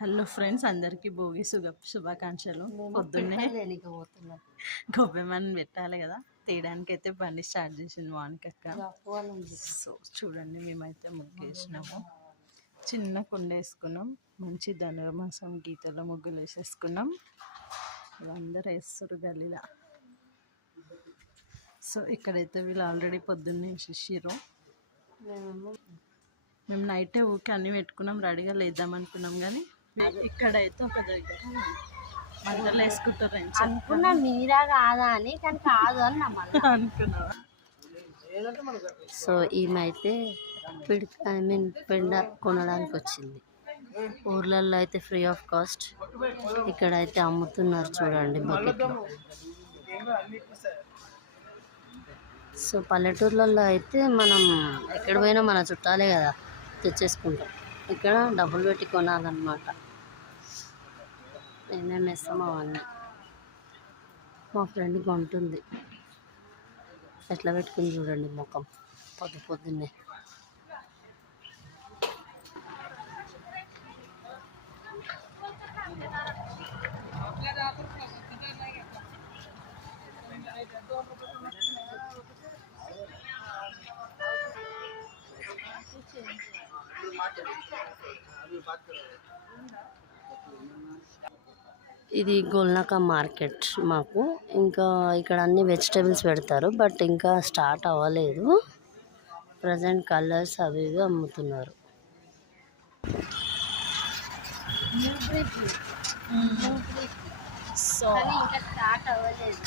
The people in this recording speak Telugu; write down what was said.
హలో ఫ్రెండ్స్, అందరికీ భోగి శుభాకాంక్షలు. పొద్దున్నే గొబ్బెమ్మని పెట్టాలి కదా, తీయడానికి అయితే బండి స్టార్ట్ చేసింది వానికక్క. సో చూడండి, మేమైతే ముగ్గేసినాము. చిన్న కుండ వేసుకున్నాం, మంచి ధనుర్మాసం గీతల ముగ్గులు వేసేసుకున్నాం. అందరూ వేస్తారు గల్లీలా. సో ఇక్కడైతే వీళ్ళు ఆల్రెడీ పొద్దున్నే వేసేసారు. మేము నైటే ఊకే అన్నీ పెట్టుకున్నాం, రెడీగా లేద్దాం అనుకున్నాం. కానీ ఇక్కడైతే ఒక దగ్గర మంటలు వేసుకుంటారు అనుకున్నా మీరా కాదా అని, కానీ కాదు అని అనుకున్నా. సో ఈమె అయితే పెండ కొనడానికి వచ్చింది. ఊర్లలో అయితే ఫ్రీ ఆఫ్ కాస్ట్, ఇక్కడైతే అమ్ముతున్నారు చూడండి బకెట్లో. సో పల్లెటూర్లలో అయితే మనం ఎక్కడ పోయినా మన చుట్టాలే కదా, తెచ్చేసుకుంటాం. ఇక్కడ డబ్బులు పెట్టి కొనాలన్నమాట. ఏమేమి వేస్తాం అవన్నీ. మా ఫ్రెండ్ కొంటుంది, ఎట్లా పెట్టుకుని చూడండి ముఖం పొద్దున్నే. ఇది గోల్నాక మార్కెట్ మాకు. ఇంకా ఇక్కడ అన్ని వెజిటేబుల్స్ పెడతారు, బట్ ఇంకా స్టార్ట్ అవ్వలేదు. ప్రజెంట్ కలర్స్ అవి ఇవి అమ్ముతున్నారు. సో ఇంకా స్టార్ట్ అవ్వలేదు.